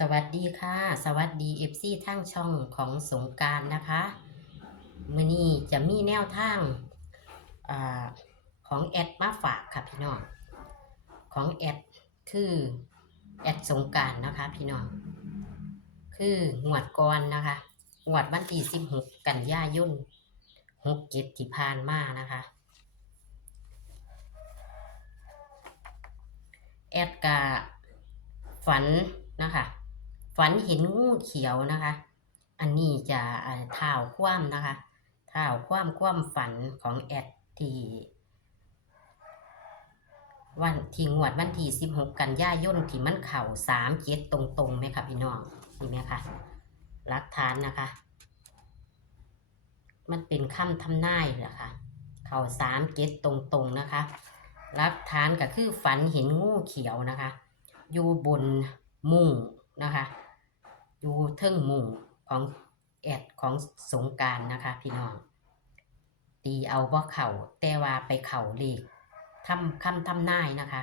สวัสดีค่ะ สวัสดีเอฟซีทั้งช่องของสงการนะคะมื่อนี้จะมีแนวทางอของแอดมาฝากค่ะพี่น้องของแอดคือแอดสงการนะคะพี่น้องคือหวดกรนะคะหวดวันที่สิบหกกันยายนหกเจ็ดที่ผ่านมานะคะแอดกะฝันนะคะ ฝันเห็นงูเขียวนะคะ อันนี้จะอ่าเท้าคว่ำนะคะเท้าคว่ำคว่ำฝันของแอดทีวันที่งวดวันที่สิบหกกันยายนที่มันเข่าสามเจ็ดตรงๆไหมคะพี่น้องนี่ไหมคะหลักฐานนะคะ มันเป็นคำทำนายเหรอคะเข่าสามเจ็ดตรงๆนะคะหลักฐานก็คือฝันเห็นงูเขียวนะคะ อยู่บนมุ้งนะคะ อยู่เทิงมุ้งของแอดของสงการนะคะ พี่น้อง ตีเอาว่าเข่าแต่ว่าไปเข่าเลขทำคำทำนายนะคะ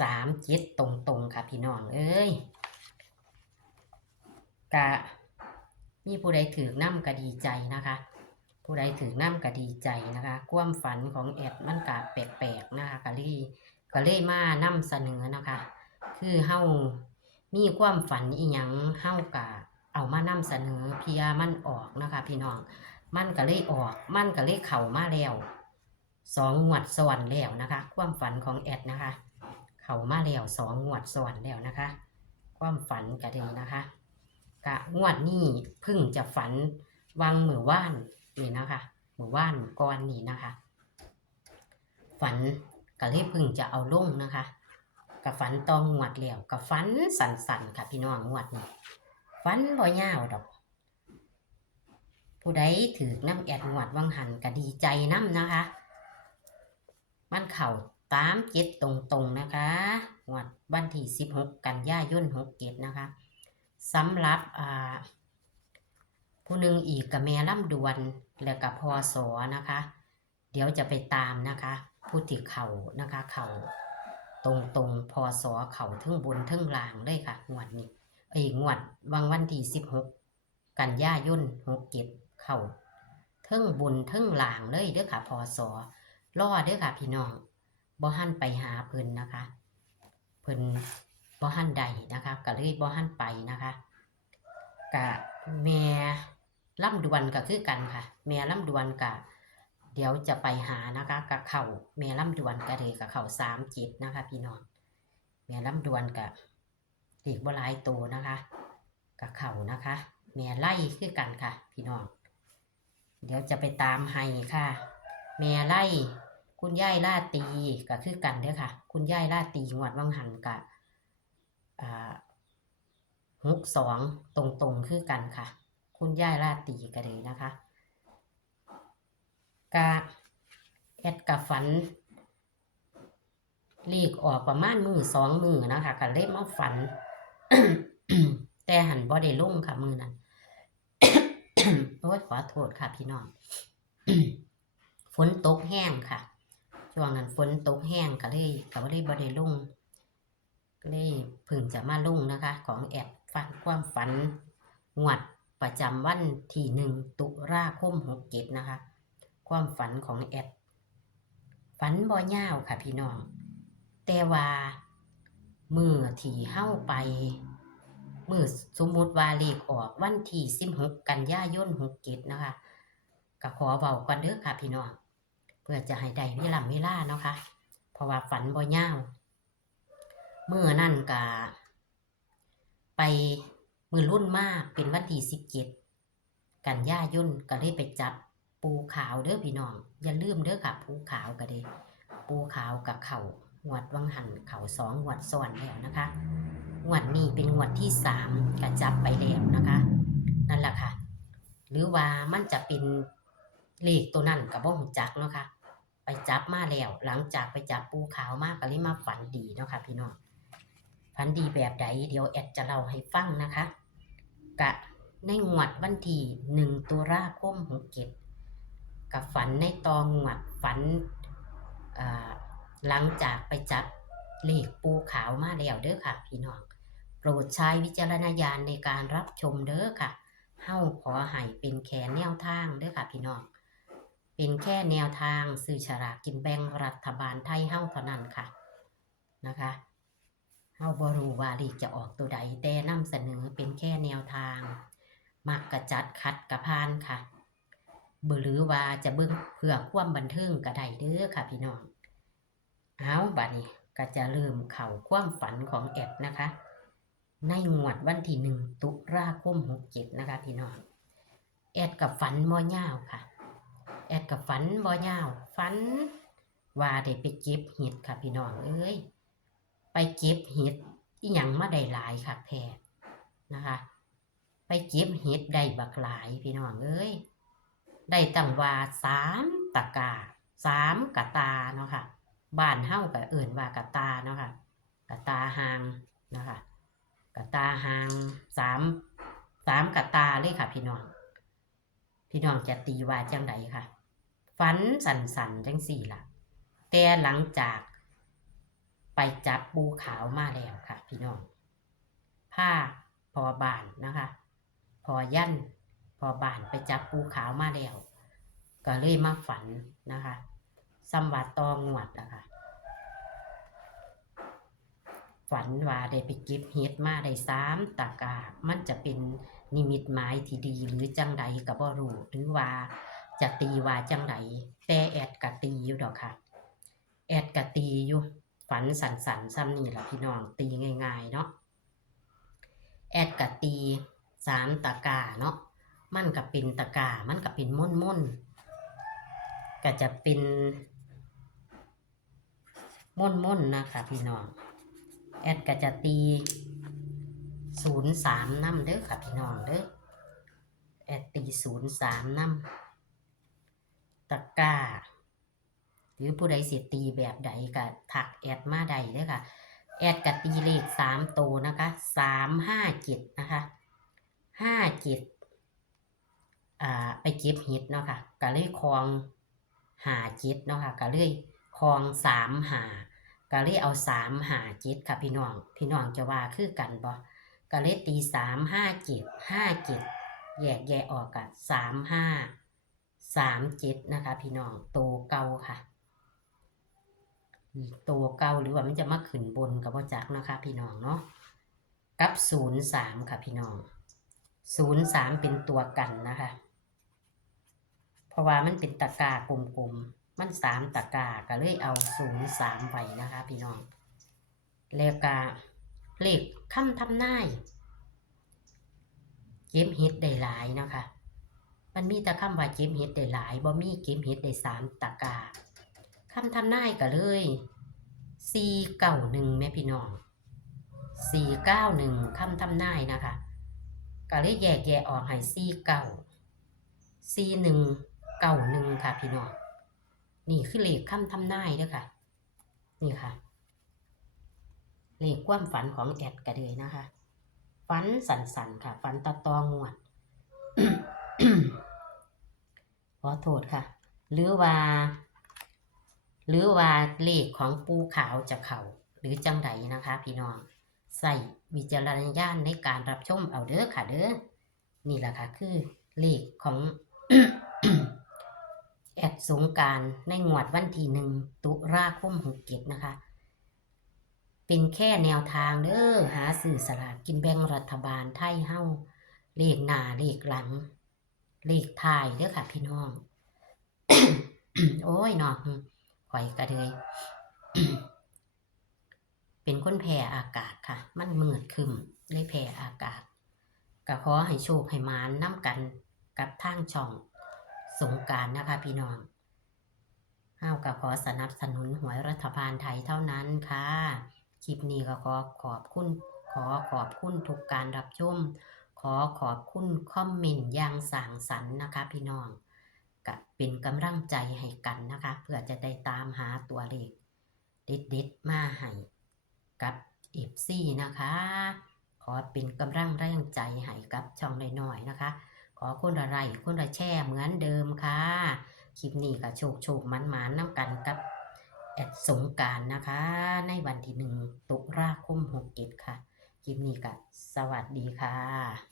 สามเจ็ดตรงๆ ค่ะ พี่น้อง เอ้ยกะมีผู้ใดถือน้ำก็ดีใจนะคะ ผู้ใดถือน้ำก็ดีใจนะคะความฝันของแอดมันกะแปลกๆนะคะก็เลยก็เลยมานำเสนอนะคะ คือเฮา มีความฝันอีหยังเฮากะเอามานำเสนอเพียมันออกนะคะ พี่น้อง มันก็เลยออก มันก็เลยเข้ามาแล้วสองงวดซ้อนแล้วนะคะ ความฝันของแอดนะคะ เข้ามาแล้วสองงวดซ้อนแล้วนะคะ ความฝันก็ดีนะคะกะงวดนี้พึ่งจะฝันวางมือว่านนี่นะคะมือว่านก่อนนี่นะคะ ฝันก็เลยพึ่งจะเอาลงนะคะ กับฝันตองงวดแล้วกับฝันสันๆค่ะพี่น้องงวดนี้ฝันบ่ยาวดอก ผู้ใดถือน้ำแอดงวดวังหันก็ดีใจน้ำนะคะ มันเข่าตามเจ็ดตรงๆนะคะงวดวันที่สิบหกกันยายนหกเจ็ดนะคะสำหรับอ่าผู้หนึ่งอีกกับแม่ล่ำดวนแล้วกับพอสอนะคะ เดี๋ยวจะไปตามนะคะ ผู้ที่เข่านะคะเข่า ตรงตรงๆพอสอเขาทึ่งบนทึ่งล่างเลยค่ะงวดนี้เอ้งวดวังวันที่สิบหกกันยายนหกเก็บเขาทึ่งบนทึ่งล่างเลยเด้อค่ะพอสอรอเด้อค่ะพี่น้องบ่หันไปหาเพิ่นนะคะ เพิ่นบ่หันใดนะคะก็เลยบ่หันไปนะคะกะแม่ล่ำดวนก็คือกันค่ะ แม่ล่ำดวนกะ เดี๋ยวจะไปหานะคะกับเข่าแม่ล่ำดวนกะเลยกับเข่าสามจิตนะคะ พี่น้องแม่ล่ำดวนกะเด็กบลายตัวนะคะกับเข่านะคะแม่ไล่คือกันค่ะ พี่น้องเดี๋ยวจะไปตามให้ค่ะแม่ไล่คุณย่ายล่าตีก็คือกันเด้อค่ะ คุณย่ายล่าตีงวดวังหันกะอ่าฮุกสองตรงๆคือกันค่ะ คุณย่ายราตีกันเลยนะคะ กะแอดกับฝันลีกออกประมาณมือสองมือนะคะก็เล่มาฝัน แต่หันบ่ได้ลุ่งค่ะมือนั้นโอ้ยขอโทษค่ะพี่น้องฝนตกแห้งค่ะช่วงนั้นฝนตกแห้งก็เลยก็เลยบ่ได้ลุ่งก็เลยพึ่งจะมาลุ่งนะคะ ของแอดฟันความฝันงวดประจำวันที่หนึ่งตุลาคมหกเจ็ดนะคะ ความฝันของแอดฝันบ่ยาวค่ะพี่น้อง แต่ว่ามือที่เฮ้าไปมือสมมุติว่าเลขออกวันที่สิบหกกันยายนหกเจ็ดนะคะก็ขอเบาก่อนเด้อค่ะพี่น้องเพื่อจะให้ได้เวลาเวลาเนาะค่ะ เพราะว่าฝันบ่ยาวเมื่อนั่นกะไปมือรุ่นมากเป็นวันที่สิบเจ็ดกันยายนก็ได้ไปจับ ปูขาวเด้อพี่น้อง อย่าลืมเด้อค่ะปูขาวก็ได้ปูขาวกับเขาหวดวังหันเข่าสองหวดซ้อนแล้วนะคะหวดนี้เป็นหวดที่สามก็จับไปแล้วนะคะ นั่นแหละค่ะ หรือว่ามันจะเป็นเลขตัวนั้นกับบ่หูจักเนาะค่ะไปจับมาแล้ว หลังจากไปจับปูขาวมากก็เลยมาฝันดีเนาะค่ะพี่น้องฝันดีแบบใดเดี๋ยวแอดจะเล่าให้ฟังนะคะ กะในงวดวันที่หนึ่งตุลาคมหกเจ็ด กับฝันในตองงวดฝันหลังจากไปจับเหลขปูขาวมาแล้วเด้อค่ะ พี่น้องโปรดใช้วิจารณญาณในการรับชมเด้อค่ะเฮาขอให้เป็นแค่แนวทางเด้อค่ะ พี่น้อง เป็นแค่แนวทางสื่อฉลากกินแบ่งรัฐบาลไทยเฮาเท่านั้นค่ะนะคะเฮาบ่รู้ว่าเลขจะออกตัวใดแต่นำเสนอเป็นแค่แนวทางมักกระจัดคัดกระพานค่ะ บหรือว่าจะเบิ่งเพื่อความบันเทิงก็ได้เด้อค่ะพี่น้อง เอาบัดนี้ก็จะเริ่มเข้าความฝันของแอดนะคะ ในงวดวันที่หนึ่งตุลาคมหกเจ็ดนะคะพี่น้อง แอดกับฝันบ่ยาวค่ะ แอดกับฝันบ่ยาวฝันว่าได้ไปเก็บเห็ดค่ะพี่น้องเอ้ย ไปเก็บเห็ดอีหยังมาได้หลายค่ะแท้นะคะ ไปเก็บเห็ดได้บักหลายพี่น้องเอ้ย ได้ตั้งว่าสามตะกาสามกะตาเนาะค่ะบ้านเฮาก็เอิ่นว่ากะตาเนาะค่ะกะตาหางนะคะกะตาหางสามสามกะตาเลยค่ะ พี่น้อง พี่น้องจะตีว่าจังใดค่ะฝันสันสันจังสี่ล่ะ แต่หลังจากไปจับปูขาวมาแล้วค่ะ พี่น้องผ้าพอบานนะคะ พอยั่น พอบานไปจับปูขาวมาแล้วก็เลยมาฝันนะคะสัมวัดตองหวดนะคะฝันว่าได้ไปเก็บเห็ดมาได้สามตากามันจะเป็นนิมิตหมายที่ดีหรือจังใดกับบ่รู้หรือว่าจะตีว่าจังใดแต่แอดกะตีอยู่ดอกค่ะ แอดกะตีอยู่ฝันสันสันๆซ้ำนี่แหละพี่น้องตีง่าย ๆ เนาะแอดกะตีสามตะกาเนาะ มันก็เป็นตะกามันก็เป็นม่นม่นๆก็จะเป็นม่นม่นๆนะคะพี่น้อง แอดก็จะตีศูนย์สามน้ำเด้อค่ะพี่น้องเด้อ แอดตีศูนย์สามน้ำตะกร้าหรือผู้ใดเสียตีแบบใดก็ถักแอดมาใดเด้อค่ะ แอดกับตีเลขสามโตนะคะสามห้าเจ็ดนะคะห้าเจ็ด อ่าไปเก็บเห็ดเนาะค่ะก็เลยคลองหาเจ็ดเนาะค่ะก็เลยคลองสามหาก็เลยเอาสามหาเจ็ดค่ะพี่น้องพี่น้องจะว่าคือกันบ่ก็เลยตีสามห้าเจ็ดห้าเจ็ดแยกแยะออกกับสามห้าสามเจ็ดนะคะ พี่น้องโตเก่าค่ะตัวเก่าหรือว่ามันจะมาขึ้นบนกับว่าจักนะคะ พี่น้องเนาะกับศูนย์สามค่ะพี่น้องศูนย์สามเป็นตัวกันนะคะ เพราะว่ามันเป็นตะกร้ากลมๆ มันสามตะกร้าก็เลยเอาศูนย์สามไปนะคะ พี่น้อง แล้วก็เลขคำทำนายเก็บเฮ็ดได้หลายนะคะ มันมีแต่คำว่าเก็บเฮ็ดได้หลายบ่มีเก็บเฮ็ดได้สามตะกร้าคำทำนายก็เลยสี่เก้าหนึ่งแม่พี่น้องสี่เก้าหนึ่งคำทำนายนะคะก็เลยแยกแยะออกให้สี่เก้าสี่หนึ่ง เก้าหนึ่งค่ะ พี่น้องนี่คือเลขคำทำนายเด้อค่ะ นี่ค่ะ เลขความฝันของแอดก็เลยนะคะ ฝันสันๆค่ะ ฝันตะตองวดขอโทษค่ะ หรือว่า หรือว่าเลขของปูขาวจะเขาหรือจังไดนะคะ พี่น้องใส่วิจารณญาณในการรับชมเอาเด้อค่ะเด้อนี่แหละค่ะ คือเลขของ แอดสงการในงวดวันที่หนึ่งตุลาคมหกเจ็ดนะคะ เป็นแค่แนวทางเด้อหาสื่อสลากกินแบ่งรัฐบาลไทยเฮาเลขหน้าเลขหลัง เลขทายเด้อค่ะพี่น้อง โอ้ยเนาะข่อยกระเดยเป็นคนแพ้อากาศค่ะ มันมืดคึมเลยแพ้อากาศก็ขอให้โชคให้มานน้ำกันกับทางช่อง สงการนะคะพี่น้องเฮาก็ขอสนับสนุนหวยรัฐบาลไทยเท่านั้นค่ะ คลิปนี้ก็ขอขอบคุณ ขอขอบคุณทุกการรับชม ขอขอบคุณคอมเมนต์อย่างสร้างสรรค์นะคะพี่น้องกเป็นกำลังใจให้กันนะคะ เพื่อจะได้ตามหาตัวเลขเด็ดๆมาให้กับเอฟซีนะคะ ขอเป็นกำลังแรงใจให้กับช่องน้อยๆนะคะ อคนละไรคนละแช่เหมือนเดิมค่ะ คลิปนี้ก็โชคโชคมันมานๆน้ำกันกับแอดสงการนะคะ ในวันที่หนึ่งตุลาคมหกเจ็ดค่ะ คลิปนี้ก็สวัสดีค่ะ